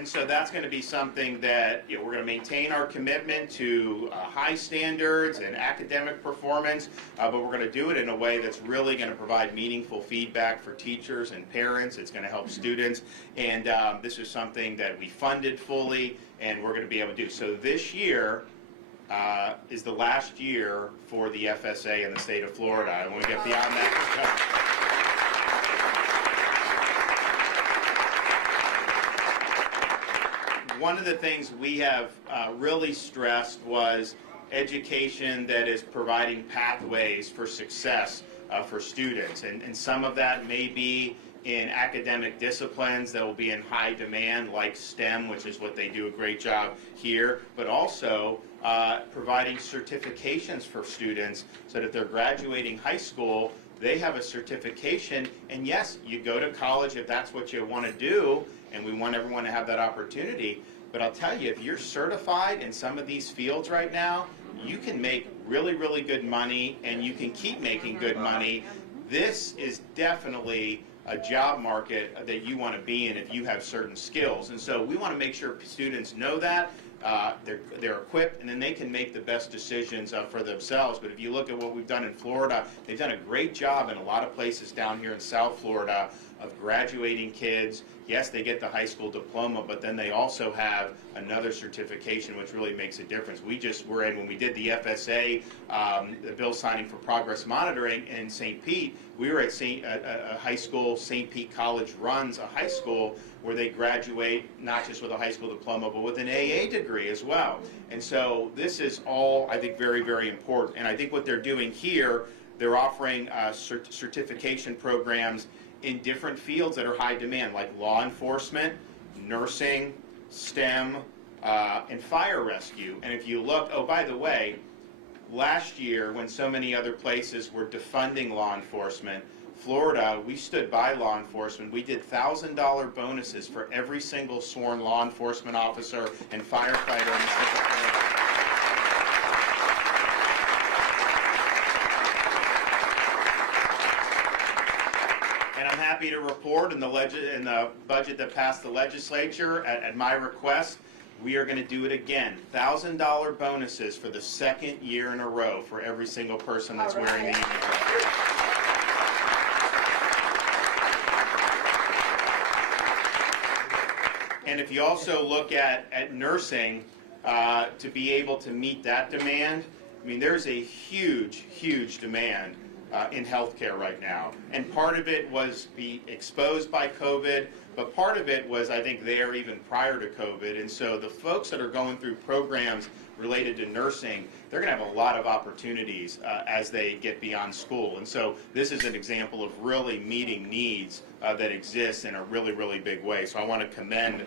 And so that's going to be something that we're going to maintain our commitment to high standards and academic performance, but we're going to do it in a way that's really going to provide meaningful feedback for teachers and parents. It's going to help students, and this is something that we funded fully, and we're going to be able to do. So this year is the last year for the FSA in the state of Florida. I want to get beyond that. One of the things we have really stressed was education that is providing pathways for success for students. And some of that may be in academic disciplines that will be in high demand, like STEM, which is what they do a great job here, but also providing certifications for students so that if they're graduating high school, they have a certification. And yes, you go to college if that's what you want to do, and we want everyone to have that opportunity. But I'll tell you, if you're certified in some of these fields right now, you can make really, really good money, and you can keep making good money. This is definitely a job market that you want to be in if you have certain skills. And so we want to make sure students know that, they're equipped, and then they can make the best decisions for themselves. But if you look at what we've done in Florida, they've done a great job in a lot of places down here in South Florida of graduating kids. Yes, they get the high school diploma, but then they also have another certification, which really makes a difference. We just were in, when we did the FSA, the bill signing for progress monitoring in St. Pete, we were at a high school, St. Pete College runs a high school where they graduate not just with a high school diploma, but with an AA degree as well. And so this is all, I think, very, very important. And I think what they're doing here, they're offering certification programs in different fields that are high demand, like law enforcement, nursing, STEM, and fire rescue. And if you look, oh, by the way, last year when so many other places were defunding law enforcement, Florida, we stood by law enforcement. We did $1,000 bonuses for every single sworn law enforcement officer and firefighter in the state of Florida. And I'm happy to report in the budget that passed the legislature, at my request, we are going to do it again. $1,000 bonuses for the second year in a row for every single person that's wearing the uniform. And if you also look at nursing, to be able to meet that demand, I mean, there's a huge, huge demand in healthcare right now. And part of it was be exposed by COVID, but part of it was, I think, there even prior to COVID. And so the folks that are going through programs related to nursing, they're going to have a lot of opportunities as they get beyond school. And so this is an example of really meeting needs that exist in a really, really big way. So I want to commend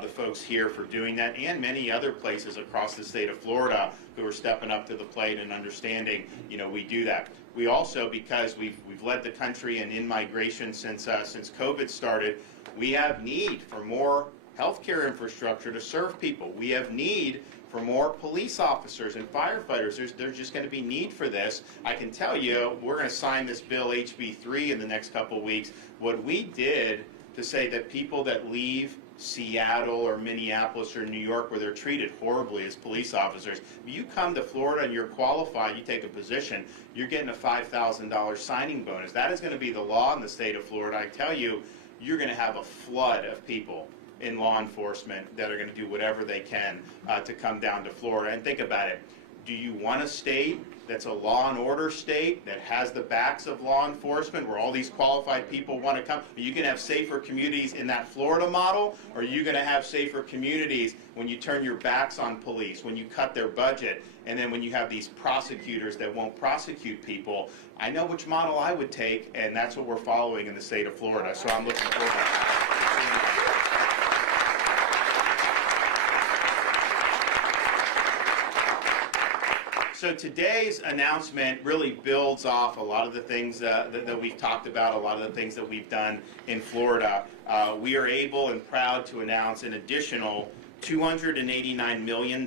the folks here for doing that, and many other places across the state of Florida who are stepping up to the plate and understanding, we do that. We also, because we've led the country in in-migration since COVID started, we have need for more healthcare infrastructure to serve people. We have need for more police officers and firefighters. There's just going to be need for this. I can tell you, we're going to sign this bill, HB 3, in the next couple of weeks. What we did to say that people that leave Seattle or Minneapolis or New York, where they're treated horribly as police officers, if you come to Florida and you're qualified, you take a position, you're getting a $5,000 signing bonus. That is going to be the law in the state of Florida. I tell you, you're going to have a flood of people in law enforcement that are going to do whatever they can to come down to Florida. And think about it. Do you want a state that's a law and order state that has the backs of law enforcement, where all these qualified people want to come? Are you going to have safer communities in that Florida model? Or are you going to have safer communities when you turn your backs on police, when you cut their budget, and then when you have these prosecutors that won't prosecute people? I know which model I would take, and that's what we're following in the state of Florida. So I'm looking forward to that. So today's announcement really builds off a lot of the things that we've talked about, a lot of the things that we've done in Florida. We are able and proud to announce an additional $289 million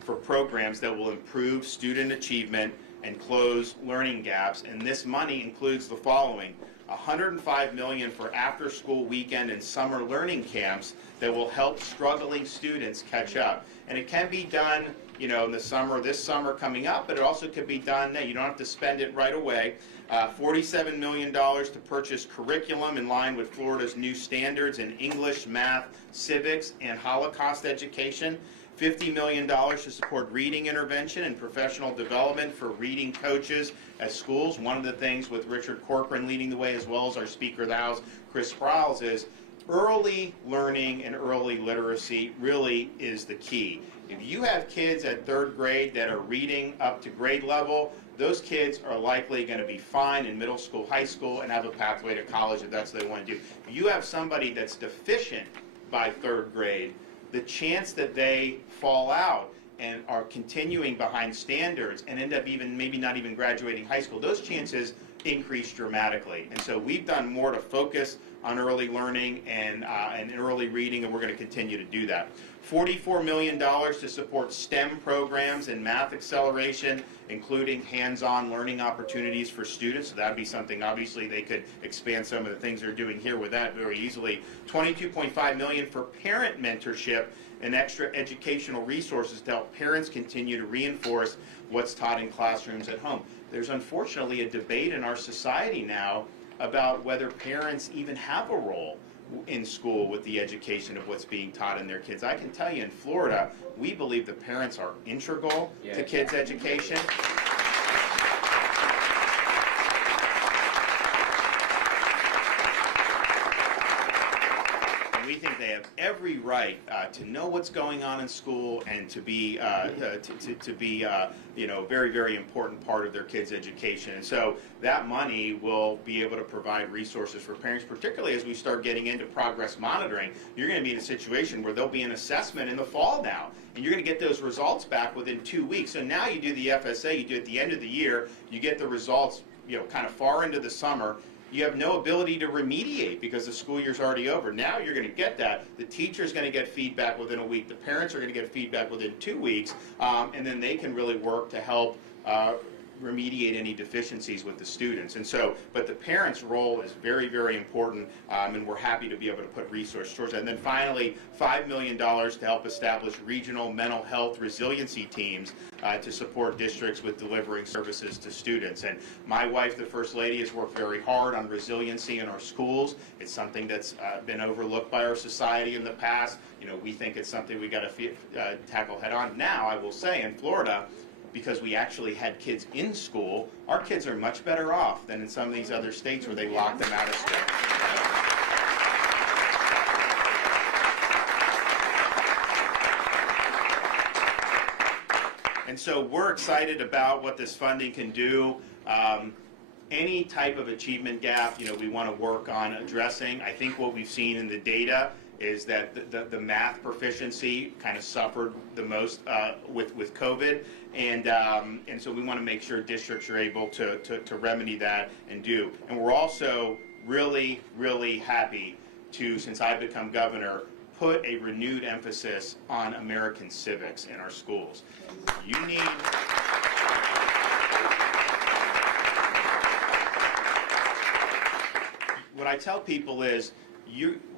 for programs that will improve student achievement and close learning gaps. And this money includes the following: $105 million for after-school weekend and summer learning camps that will help struggling students catch up. And it can be done, you know, in the summer, this summer coming up, but it also could be done now. You don't have to spend it right away. $47 million to purchase curriculum in line with Florida's new standards in English, math, civics, and Holocaust education. $50 million to support reading intervention and professional development for reading coaches at schools. One of the things with Richard Corcoran leading the way, as well as our Speaker of the House, Chris Sprowls, is early learning and early literacy really is the key. If you have kids at 3rd grade that are reading up to grade level, those kids are likely going to be fine in middle school, high school, and have a pathway to college if that's what they want to do. If you have somebody that's deficient by 3rd grade, the chance that they fall out and are continuing behind standards and end up even maybe not even graduating high school, those chances increase dramatically. And so we've done more to focus on early learning and early reading, and we're going to continue to do that. $44 million to support STEM programs and math acceleration, including hands-on learning opportunities for students. So that'd be something, obviously, they could expand some of the things they're doing here with that very easily. $22.5 million for parent mentorship and extra educational resources to help parents continue to reinforce what's taught in classrooms at home. There's unfortunately a debate in our society now about whether parents even have a role in school with the education of what's being taught in their kids. I can tell you in Florida, we believe the parents are integral to kids' education. We think they have every right to know what's going on in school and to be you know, very, very important part of their kids' education. And so that money will be able to provide resources for parents, particularly as we start getting into progress monitoring. You're going to be in a situation where there'll be an assessment in the fall now, and you're going to get those results back within 2 weeks. So now you do the FSA, you do it at the end of the year, you get the results, you know, kind of far into the summer. You have no ability to remediate because the school year's already over. Now you're going to get that. The teacher's going to get feedback within a week. The parents are going to get feedback within 2 weeks, and then they can really work to help remediate any deficiencies with the students. And so, but the parents' role is very, very important, and we're happy to be able to put resources towards that. And then finally, $5 million to help establish regional mental health resiliency teams to support districts with delivering services to students. And my wife, the First Lady, has worked very hard on resiliency in our schools. It's something that's been overlooked by our society in the past. You know, we think it's something we got to tackle head on. Now, I will say, in Florida, because we actually had kids in school, our kids are much better off than in some of these other states where they lock them out of school. And so we're excited about what this funding can do. Any type of achievement gap, you know, we want to work on addressing. I think what we've seen in the data is that the math proficiency kind of suffered the most with COVID, and so we want to make sure districts are able to remedy that and do. And we're also really, really happy to, since I've become governor, put a renewed emphasis on American civics in our schools. You need... What I tell people is,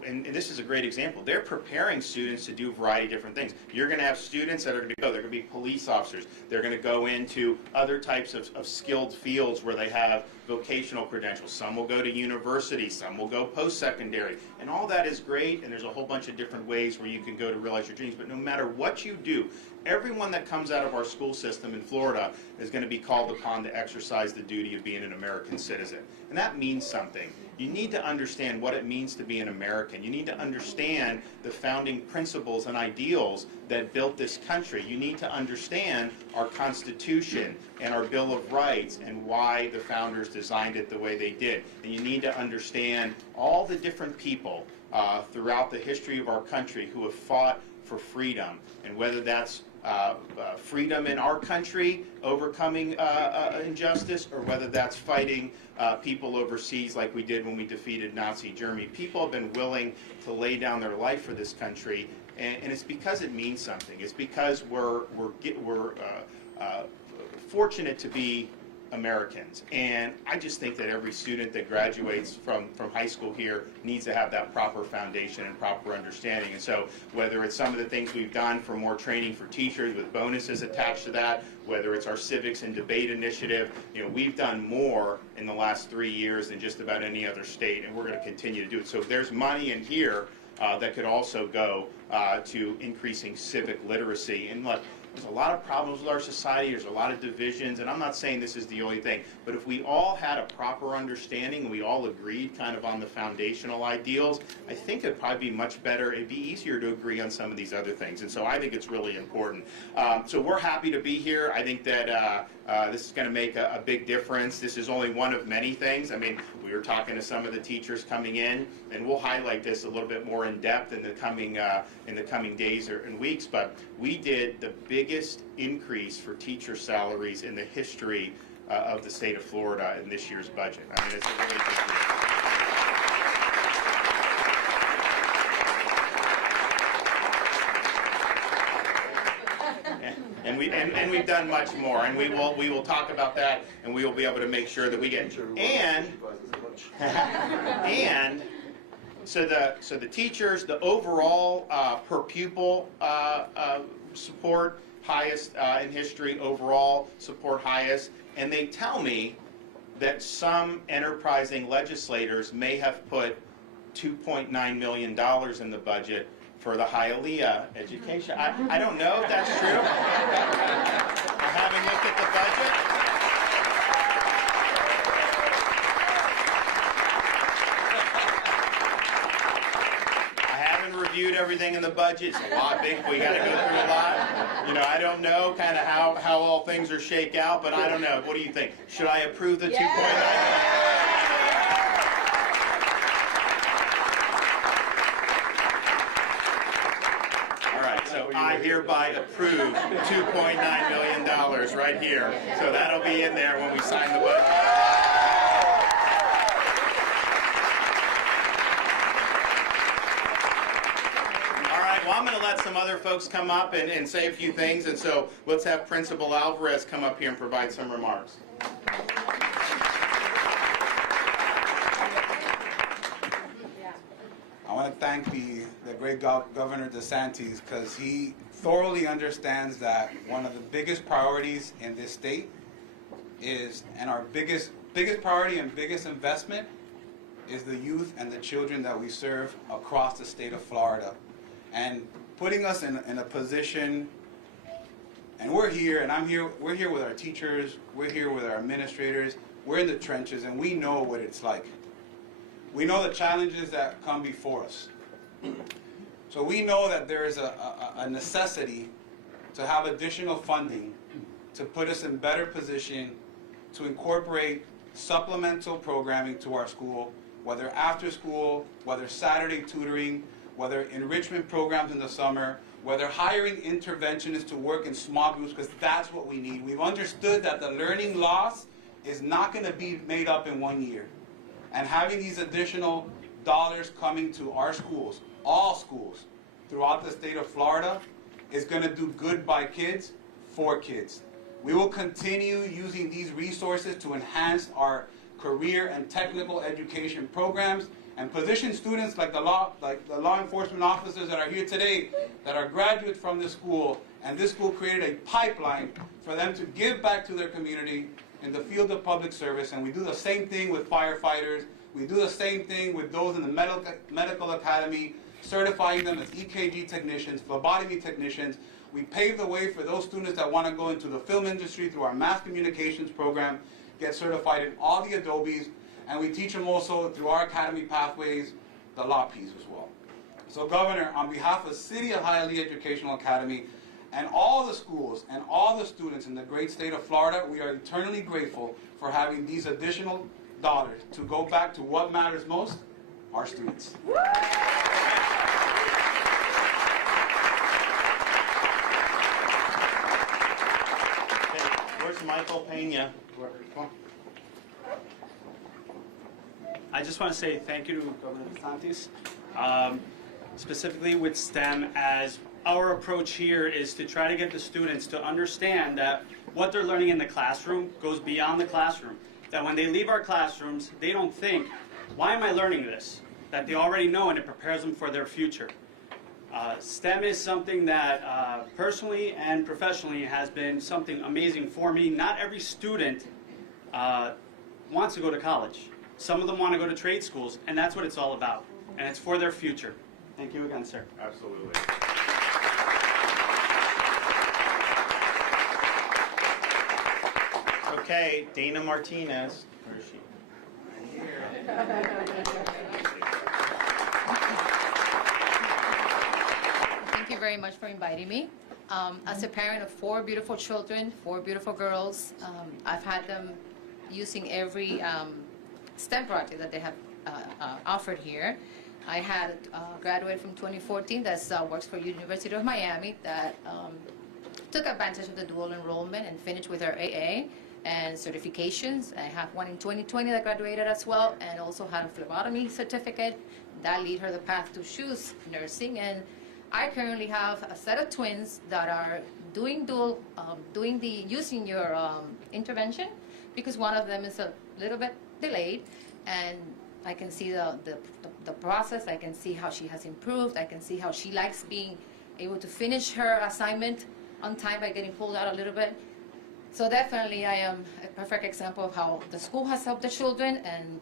and this is a great example, they're preparing students to do a variety of different things. You're going to have students that are going to go, they're going to be police officers, they're going to go into other types of skilled fields where they have vocational credentials. Some will go to university, some will go post-secondary, and all that is great, and there's a whole bunch of different ways where you can go to realize your dreams. But no matter what you do, everyone that comes out of our school system in Florida is going to be called upon to exercise the duty of being an American citizen. And that means something. You need to understand what it means to be an American. You need to understand the founding principles and ideals that built this country. You need to understand our Constitution and our Bill of Rights and why the founders designed it the way they did. And you need to understand all the different people throughout the history of our country who have fought for freedom, and whether that's freedom in our country, overcoming injustice, or whether that's fighting people overseas like we did when we defeated Nazi Germany. People have been willing to lay down their life for this country, and it's because it means something. It's because we're fortunate to be Americans. And I just think that every student that graduates from high school here needs to have that proper foundation and proper understanding. And so whether it's some of the things we've done for more training for teachers with bonuses attached to that, whether it's our civics and debate initiative, we've done more in the last 3 years than just about any other state, and we're going to continue to do it. So there's money in here that could also go to increasing civic literacy. And look, there's a lot of problems with our society, there's a lot of divisions, and I'm not saying this is the only thing, but if we all had a proper understanding and we all agreed kind of on the foundational ideals, I think it'd probably be much better, it'd be easier to agree on some of these other things, and so I think it's really important. So we're happy to be here. I think that this is going to make a big difference. This is only one of many things. I mean, we were talking to some of the teachers coming in, and we'll highlight this a little bit more in depth in the coming days and weeks, but we did the biggest increase for teacher salaries in the history of the state of Florida in this year's budget. I mean, it's a really big deal. And we've done much more, and we will talk about that, and we will be able to make sure that we get and so the teachers, the overall per pupil support highest in history, overall support highest, and they tell me that some enterprising legislators may have put $2.9 million in the budget for the Hialeah education. I don't know if that's true. I haven't looked at the budget. I haven't reviewed everything in the budget. It's a lot big. We got to go through a lot. I don't know kind of how all things are shake out, but I don't know. What do you think? Should I approve the 2.9 million? I hereby approve $2.9 million right here. So that'll be in there when we sign the budget. All right, well, I'm going to let some other folks come up and say a few things. And so let's have Principal Alvarez come up here and provide some remarks. I want to thank the great Governor DeSantis, because he thoroughly understands that one of the biggest priorities in this state is, and our biggest priority and biggest investment is the youth and the children that we serve across the state of Florida. And putting us in a position, and we're here, and we're here with our teachers, we're here with our administrators, we're in the trenches, and we know what it's like. We know the challenges that come before us. So we know that there is a necessity to have additional funding to put us in better position to incorporate supplemental programming to our school, whether after school, whether Saturday tutoring, whether enrichment programs in the summer, whether hiring interventionists to work in small groups, because that's what we need. We've understood that the learning loss is not going to be made up in 1 year. And having these additional dollars coming to our schools, all schools throughout the state of Florida, is going to do good by kids, for kids. We will continue using these resources to enhance our career and technical education programs and position students like the law enforcement officers that are here today, that are graduates from this school, and this school created a pipeline for them to give back to their community in the field of public service. And we do the same thing with firefighters. We do the same thing with those in the medical academy, certifying them as EKG technicians, phlebotomy technicians. We pave the way for those students that want to go into the film industry through our mass communications program, get certified in all the Adobes, and we teach them also through our academy pathways, the law piece as well. So Governor, on behalf of City of Hialeah Educational Academy and all the schools and all the students in the great state of Florida, we are eternally grateful for having these additional dollars to go back to what matters most, our students. Where's Michael Pena? I just want to say thank you to Governor DeSantis, specifically with STEM, as our approach here is to try to get the students to understand that what they're learning in the classroom goes beyond the classroom. That when they leave our classrooms, they don't think, why am I learning this? That they already know, and it prepares them for their future. STEM is something that personally and professionally has been something amazing for me. Not every student wants to go to college. Some of them want to go to trade schools, and that's what it's all about. And it's for their future. Thank you again, sir. Absolutely. Okay, Dana Martinez. Where is she? Right here. Thank you very much for inviting me. As a parent of 4 beautiful children, 4 beautiful girls, I've had them using every STEM project that they have offered here. I had graduated from 2014 that works for University of Miami that took advantage of the dual enrollment and finished with her AA and certifications. I have one in 2020 that graduated as well, and also had a phlebotomy certificate. That led her the path to choose nursing. And I currently have a set of twins that are doing using your intervention, because one of them is a little bit delayed, and I can see the process. I can see how she has improved. I can see how she likes being able to finish her assignment on time by getting pulled out a little bit. So definitely I am a perfect example of how the school has helped the children, and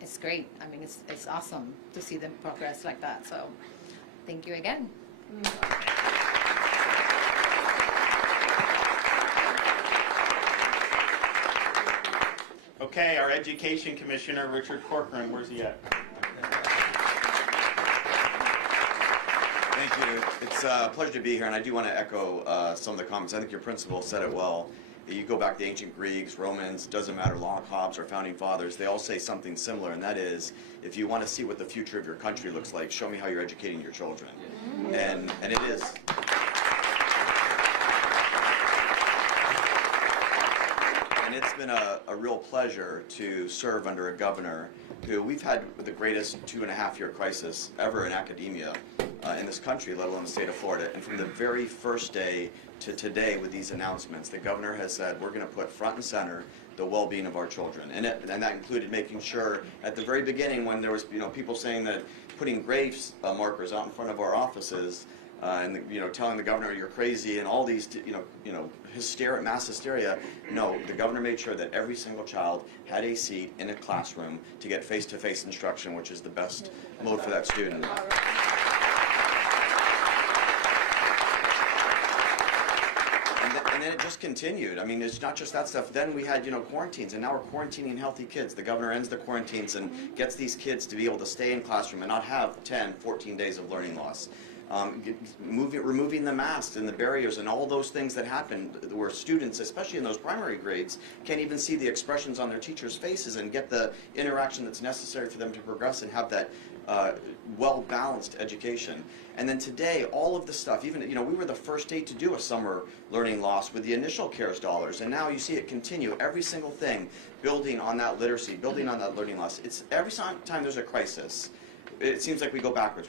it's great. I mean, it's awesome to see them progress like that. So thank you again. Okay, our Education Commissioner, Richard Corcoran, where's he at? Thank you. It's a pleasure to be here, and I do want to echo some of the comments. I think your principal said it well. You go back to the ancient Greeks, Romans, doesn't matter, Locke, Hobbes, or founding fathers, they all say something similar, and that is, if you want to see what the future of your country looks like, show me how you're educating your children. And it is. And it's been a real pleasure to serve under a governor who we've had the greatest 2.5-year crisis ever in academia in this country, let alone the state of Florida. And from the very first day to today with these announcements, the governor has said we're going to put front and center the well-being of our children. And that included making sure at the very beginning when there was people saying that putting grave markers out in front of our offices and telling the governor you're crazy and all these mass hysteria. No, the governor made sure that every single child had a seat in a classroom to get face-to-face instruction, which is the best mode for that student. And then it just continued. I mean, it's not just that stuff. Then we had, quarantines, and now we're quarantining healthy kids. The governor ends the quarantines and gets these kids to be able to stay in classroom and not have 10, 14 days of learning loss. Removing the masks and the barriers and all those things that happen where students, especially in those primary grades, can't even see the expressions on their teachers' faces and get the interaction that's necessary for them to progress and have that well-balanced education. And then today, all of the stuff, even, we were the first state to do a summer learning loss with the initial CARES dollars, and now you see it continue, every single thing, building on that literacy, building on that learning loss. It's every time there's a crisis, it seems like we go backwards.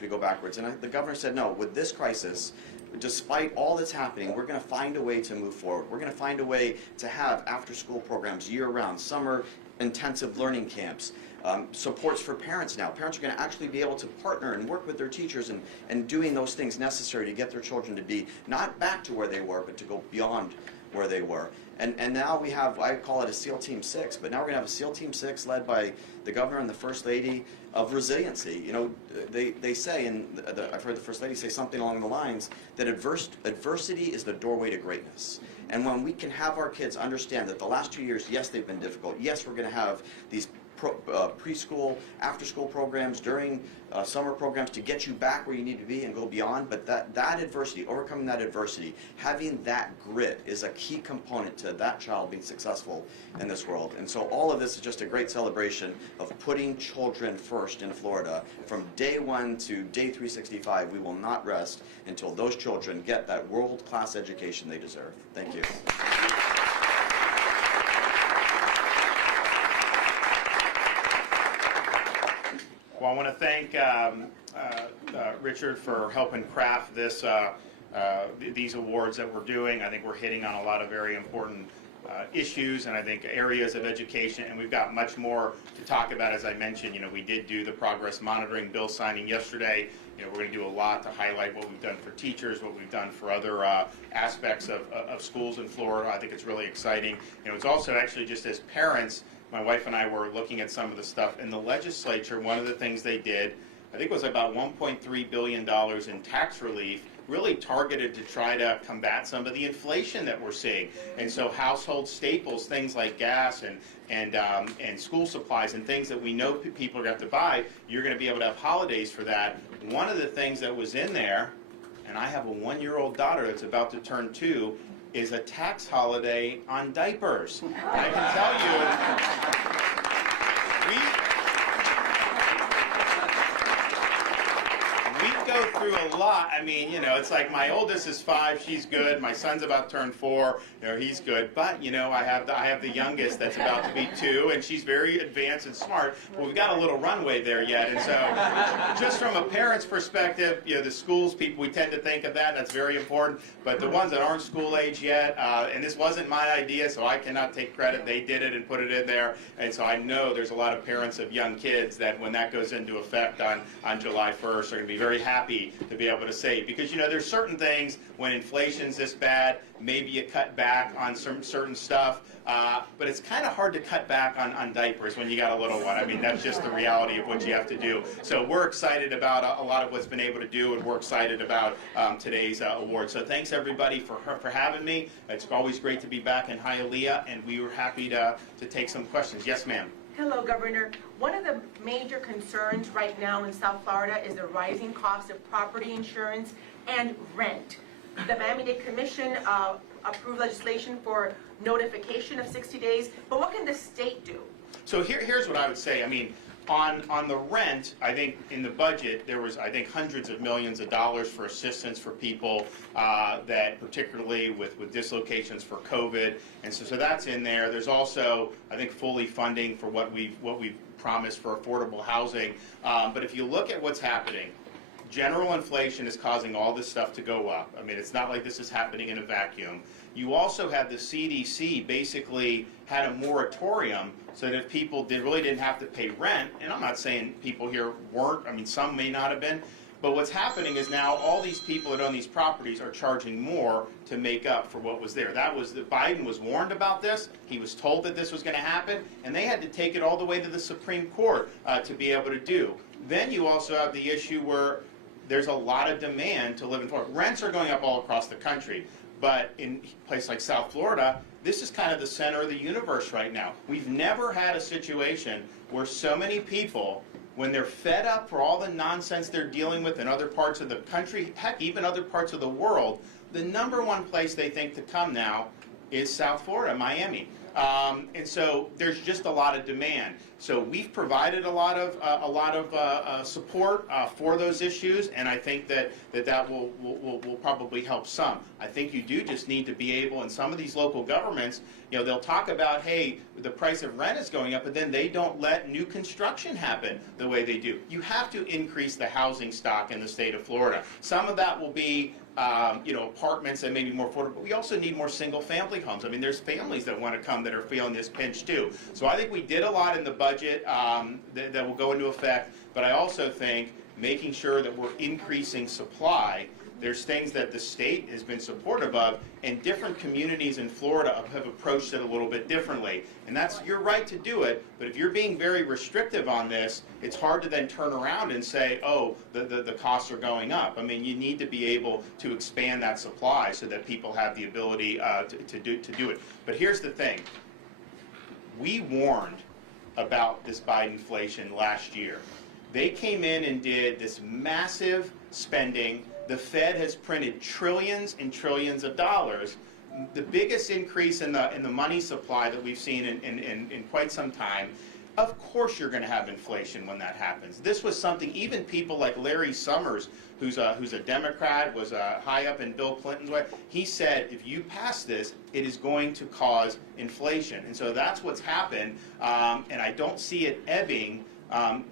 And the governor said, no, with this crisis, despite all that's happening, we're going to find a way to move forward. We're going to find a way to have after-school programs year-round, summer intensive learning camps, supports for parents now. Parents are going to actually be able to partner and work with their teachers and doing those things necessary to get their children to be not back to where they were, but to go beyond where they were. And now we have, I call it a SEAL Team 6, but now we're going to have a SEAL Team 6 led by the governor and the First Lady of resiliency. They say, and I've heard the First Lady say something along the lines, that adversity is the doorway to greatness. And when we can have our kids understand that the last 2 years, yes, they've been difficult. Yes, we're going to have these preschool, after-school programs, during summer programs to get you back where you need to be and go beyond. But that adversity, overcoming that adversity, having that grit is a key component to that child being successful in this world. And so all of this is just a great celebration of putting children first in Florida. From day 1 to day 365, we will not rest until those children get that world-class education they deserve. Thank you. Well, I want to thank Richard for helping craft this these awards that we're doing. I think we're hitting on a lot of very important issues and I think areas of education, and we've got much more to talk about. As I mentioned, we did do the progress monitoring bill signing yesterday. We're going to do a lot to highlight what we've done for teachers, what we've done for other aspects of schools in Florida. I think it's really exciting. It's also actually just as parents, my wife and I were looking at some of the stuff in the legislature. One of the things they did, I think, was about $1.3 billion in tax relief, really targeted to try to combat some of the inflation that we're seeing. And so household staples, things like gas and school supplies and things that we know people are going to have to buy, you're going to be able to have holidays for that. One of the things that was in there, and I have a 1-year-old daughter that's about to turn 2, is a tax holiday on diapers. And I can tell you, we go through a lot. I mean, it's like my oldest is 5, she's good. My son's about to turn 4, he's good. But I have the youngest that's about to be 2, and she's very advanced and smart. But we've got a little runway there yet. And so, just from a parent's perspective, the schools people, we tend to think of that. That's very important. But the ones that aren't school age yet, and this wasn't my idea, so I cannot take credit. They did it and put it in there. And so I know there's a lot of parents of young kids that when that goes into effect on July 1st, are going to be very happy to be able to save. Because there's certain things when inflation's this bad, maybe you cut back on some certain stuff, but it's kind of hard to cut back on diapers when you got a little one. I mean, that's just the reality of what you have to do. So we're excited about a lot of what's been able to do, and we're excited about today's award. So thanks everybody for having me. It's always great to be back in Hialeah, and we were happy to take some questions. Yes, ma'am. Hello, Governor. One of the major concerns right now in South Florida is the rising cost of property insurance and rent. The Miami-Dade Commission approved legislation for notification of 60 days, but what can the state do? So here's what I would say. I mean, on the rent, I think in the budget there was, I think, hundreds of millions of dollars for assistance for people that, particularly with dislocations for COVID, and so that's in there. There's also, I think, fully funding for what we've promised for affordable housing. But if you look at what's happening, general inflation is causing all this stuff to go up. I mean, it's not like this is happening in a vacuum. You also have the CDC basically had a moratorium so that if people really didn't have to pay rent, and I'm not saying people here weren't, I mean, some may not have been, but what's happening is now all these people that own these properties are charging more to make up for what was there. Biden was warned about this. He was told that this was going to happen, and they had to take it all the way to the Supreme Court to be able to do. Then you also have the issue where there's a lot of demand to live in Florida. Rents are going up all across the country, but in a place like South Florida, this is kind of the center of the universe right now. We've never had a situation where so many people, when they're fed up for all the nonsense they're dealing with in other parts of the country, heck, even other parts of the world, the number one place they think to come now is South Florida, Miami. And so there's just a lot of demand. So we've provided a lot of support for those issues, and I think that will probably help some. I think you do just need to be able, in some of these local governments, they'll talk about, hey, the price of rent is going up, but then they don't let new construction happen the way they do. You have to increase the housing stock in the state of Florida. Some of that will be apartments and maybe more affordable. But we also need more single-family homes. I mean, there's families that want to come that are feeling this pinch too. So I think we did a lot in the budget that will go into effect. But I also think making sure that we're increasing supply. There's things that the state has been supportive of, and different communities in Florida have approached it a little bit differently. And you're right to do it, but if you're being very restrictive on this, it's hard to then turn around and say, oh, the costs are going up. I mean, you need to be able to expand that supply so that people have the ability to do it. But here's the thing. We warned about this Bidenflation last year. They came in and did this massive spending. The Fed has printed trillions and trillions of dollars. The biggest increase in the money supply that we've seen in quite some time. Of course you're going to have inflation when that happens. This was something even people like Larry Summers, who's a Democrat, was high up in Bill Clinton's way, he said, if you pass this, it is going to cause inflation. And so that's what's happened, and I don't see it ebbing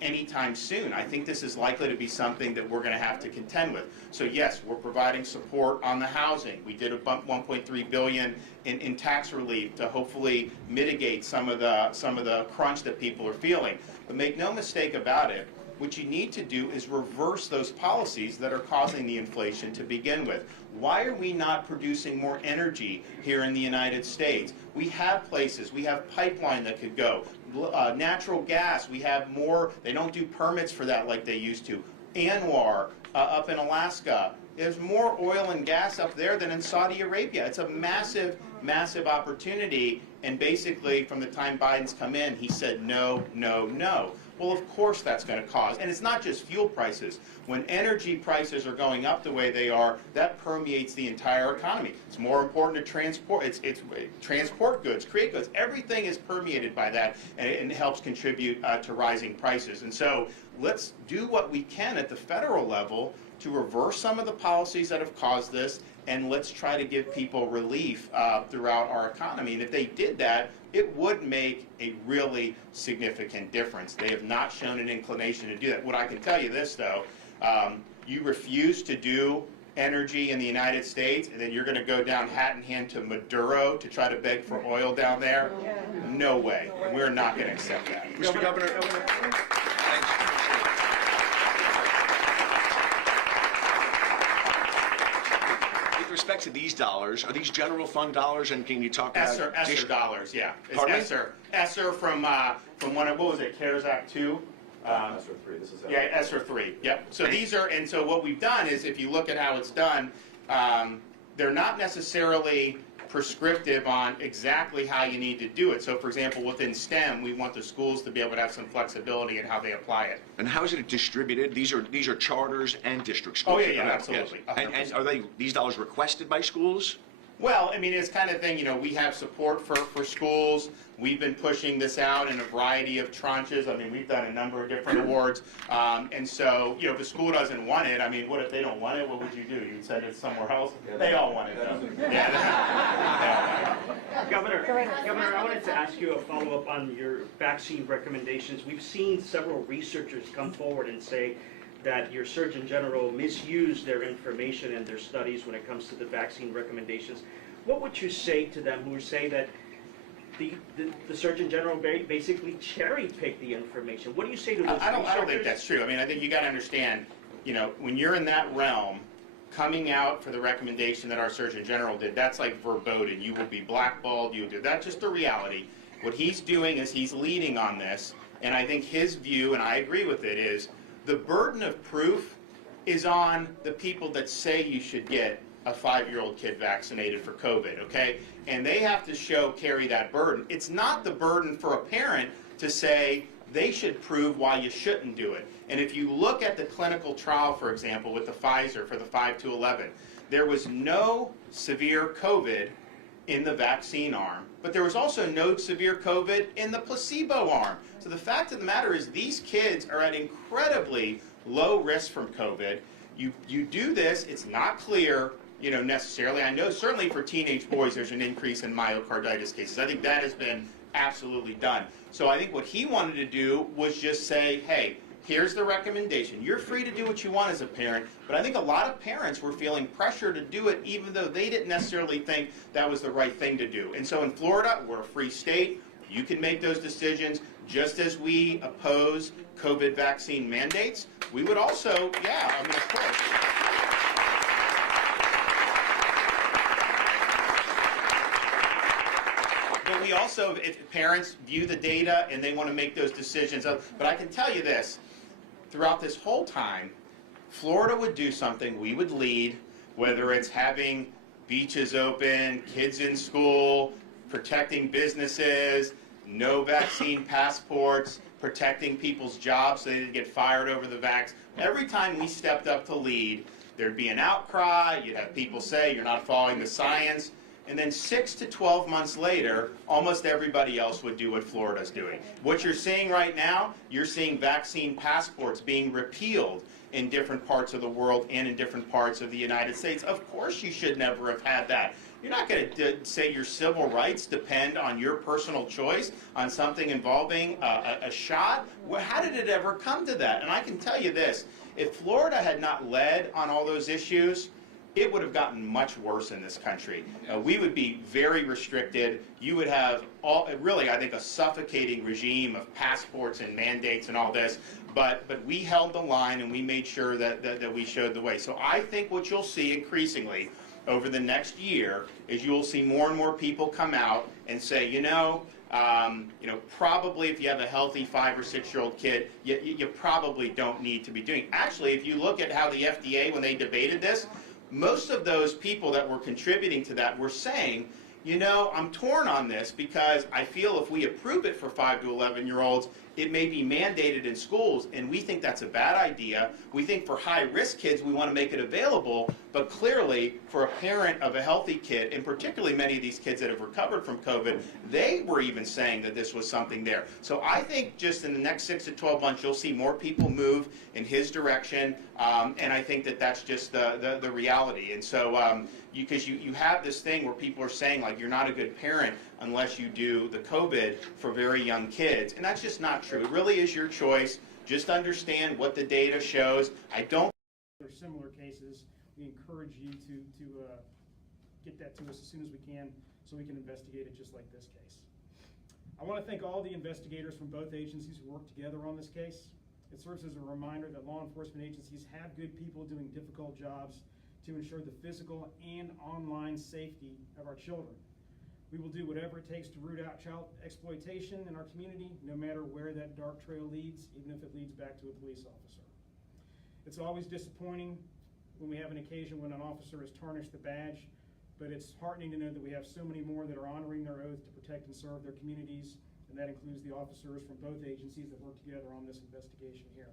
anytime soon. I think this is likely to be something that we're going to have to contend with. So yes, we're providing support on the housing. We did a bump $1.3 billion in tax relief to hopefully mitigate some of the crunch that people are feeling. But make no mistake about it, what you need to do is reverse those policies that are causing the inflation to begin with. Why are we not producing more energy here in the United States? We have places, we have pipeline that could go. Natural gas, we have more, they don't do permits for that like they used to. Anwar, up in Alaska, there's more oil and gas up there than in Saudi Arabia. It's a massive, massive opportunity, and basically from the time Biden's come in, he said no, no, no. Well, of course that's going to cause, and it's not just fuel prices. When energy prices are going up the way they are, that permeates the entire economy. It's more important to transport, transport goods, create goods. Everything is permeated by that, and it helps contribute to rising prices. And so let's do what we can at the federal level to reverse some of the policies that have caused this, and let's try to give people relief throughout our economy. And if they did that, it would make a really significant difference. They have not shown an inclination to do that. What I can tell you this, though, you refuse to do energy in the United States, and then you're going to go down hat in hand to Maduro to try to beg for oil down there? No way. We're not going to accept that. Mr. Governor. With respect to these dollars, are these general fund dollars, and can you talk about ESSER dollars, yeah. It's Pardon me? ESSER from what was it, CARES Act 2? ESSER 3, this is Yeah, ESSER 3, yep. So these are, and so what we've done is, if you look at how it's done, they're not necessarily prescriptive on exactly how you need to do it. So for example, within STEM, we want the schools to be able to have some flexibility in how they apply it. And how is it distributed? These are charters and district schools. Oh, yeah, absolutely. Yes. And are these dollars requested by schools? Well, I mean, it's kind of thing, we have support for schools. We've been pushing this out in a variety of tranches. I mean, we've done a number of different awards. And so, if a school doesn't want it, I mean, what if they don't want it? What would you do? You'd send it somewhere else? They all want it, though. Yeah. Governor, I wanted to ask you a follow-up on your vaccine recommendations. We've seen several researchers come forward and say that your Surgeon General misused their information and their studies when it comes to the vaccine recommendations. What would you say to them who say that the Surgeon General basically cherry-picked the information? What do you say to those researchers? I don't think that's true. I mean, I think you got to understand, when you're in that realm, coming out for the recommendation that our Surgeon General did, that's like verboten. You will be blackballed. That's just the reality. What he's doing is he's leading on this, and I think his view, and I agree with it, is the burden of proof is on the people that say you should get a 5-year-old kid vaccinated for COVID, okay? And they have to carry that burden. It's not the burden for a parent to say they should prove why you shouldn't do it. And if you look at the clinical trial, for example, with the Pfizer for the 5 to 11, there was no severe COVID in the vaccine arm, but there was also no severe COVID in the placebo arm. So the fact of the matter is these kids are at incredibly low risk from COVID. You do this, it's not clear, necessarily. I know certainly for teenage boys there's an increase in myocarditis cases. I think that has been absolutely done. So I think what he wanted to do was just say, hey, here's the recommendation. You're free to do what you want as a parent, but I think a lot of parents were feeling pressure to do it even though they didn't necessarily think that was the right thing to do. And so in Florida, we're a free state. You can make those decisions. Just as we oppose COVID vaccine mandates, we would also, of course. But we also, if parents view the data and they want to make those decisions, but I can tell you this, throughout this whole time, Florida would do something, we would lead, whether it's having beaches open, kids in school, protecting businesses, no vaccine passports, protecting people's jobs so they didn't get fired over the vax. Every time we stepped up to lead, there'd be an outcry, you'd have people say you're not following the science, and then 6 to 12 months later, almost everybody else would do what Florida's doing. What you're seeing right now, you're seeing vaccine passports being repealed in different parts of the world and in different parts of the United States. Of course you should never have had that. You're not going to say your civil rights depend on your personal choice on something involving a shot. Well, how did it ever come to that? And I can tell you this, if Florida had not led on all those issues, it would have gotten much worse in this country. We would be very restricted. You would have really, I think, a suffocating regime of passports and mandates and all this. But we held the line and we made sure that we showed the way. So I think what you'll see increasingly over the next year is you'll see more and more people come out and say, probably if you have a healthy 5 or 6-year-old kid, you probably don't need to be doing. Actually, if you look at how the FDA, when they debated this, most of those people that were contributing to that were saying, I'm torn on this because I feel if we approve it for 5 to 11-year-olds, it may be mandated in schools, and we think that's a bad idea. We think for high-risk kids, we want to make it available, but clearly for a parent of a healthy kid, and particularly many of these kids that have recovered from COVID, they were even saying that this was something there. So I think just in the next 6 to 12 months, you'll see more people move in his direction, and I think that that's just the reality. And so because you have this thing where people are saying, like, you're not a good parent unless you do the COVID for very young kids, and that's just not true. It really is your choice. Just understand what the data shows. I don't. There are similar cases. We encourage you to get that to us as soon as we can so we can investigate it just like this case. I want to thank all the investigators from both agencies who worked together on this case. It serves as a reminder that law enforcement agencies have good people doing difficult jobs to ensure the physical and online safety of our children. We will do whatever it takes to root out child exploitation in our community, no matter where that dark trail leads, even if it leads back to a police officer. It's always disappointing when we have an occasion when an officer has tarnished the badge, but it's heartening to know that we have so many more that are honoring their oath to protect and serve their communities, and that includes the officers from both agencies that work together on this investigation here.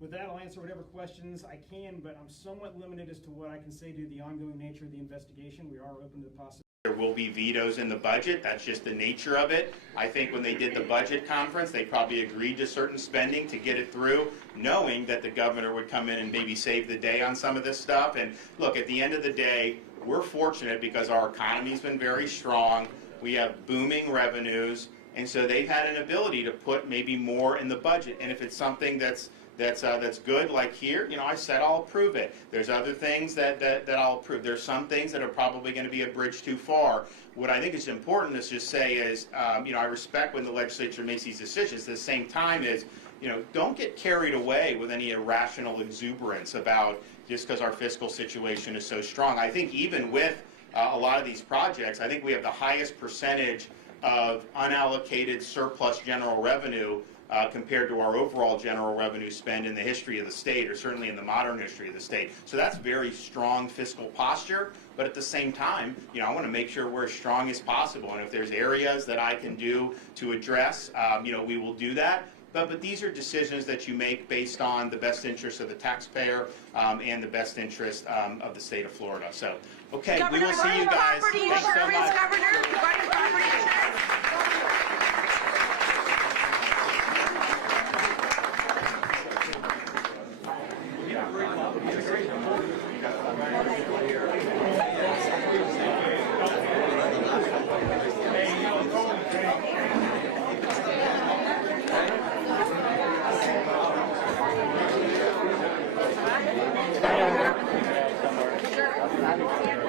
With that, I'll answer whatever questions I can, but I'm somewhat limited as to what I can say due to the ongoing nature of the investigation. We are open to the possibility. There will be vetoes in the budget. That's just the nature of it. I think when they did the budget conference, they probably agreed to certain spending to get it through, knowing that the governor would come in and maybe save the day on some of this stuff. And look, at the end of the day, we're fortunate because our economy's been very strong. We have booming revenues, and so they've had an ability to put maybe more in the budget. And if it's something that's good, like here, I said I'll approve it. There's other things that I'll approve. There's some things that are probably going to be a bridge too far. What I think is important to just say is, I respect when the legislature makes these decisions. At the same time is, don't get carried away with any irrational exuberance about just because our fiscal situation is so strong. I think even with a lot of these projects, I think we have the highest percentage of unallocated surplus general revenue compared to our overall general revenue spend in the history of the state, or certainly in the modern history of the state. So that's very strong fiscal posture, but at the same time, I want to make sure we're as strong as possible, and if there's areas that I can do to address, we will do that. But these are decisions that you make based on the best interest of the taxpayer and the best interest of the state of Florida. So, okay, we will see you guys. Thanks so much. Sure.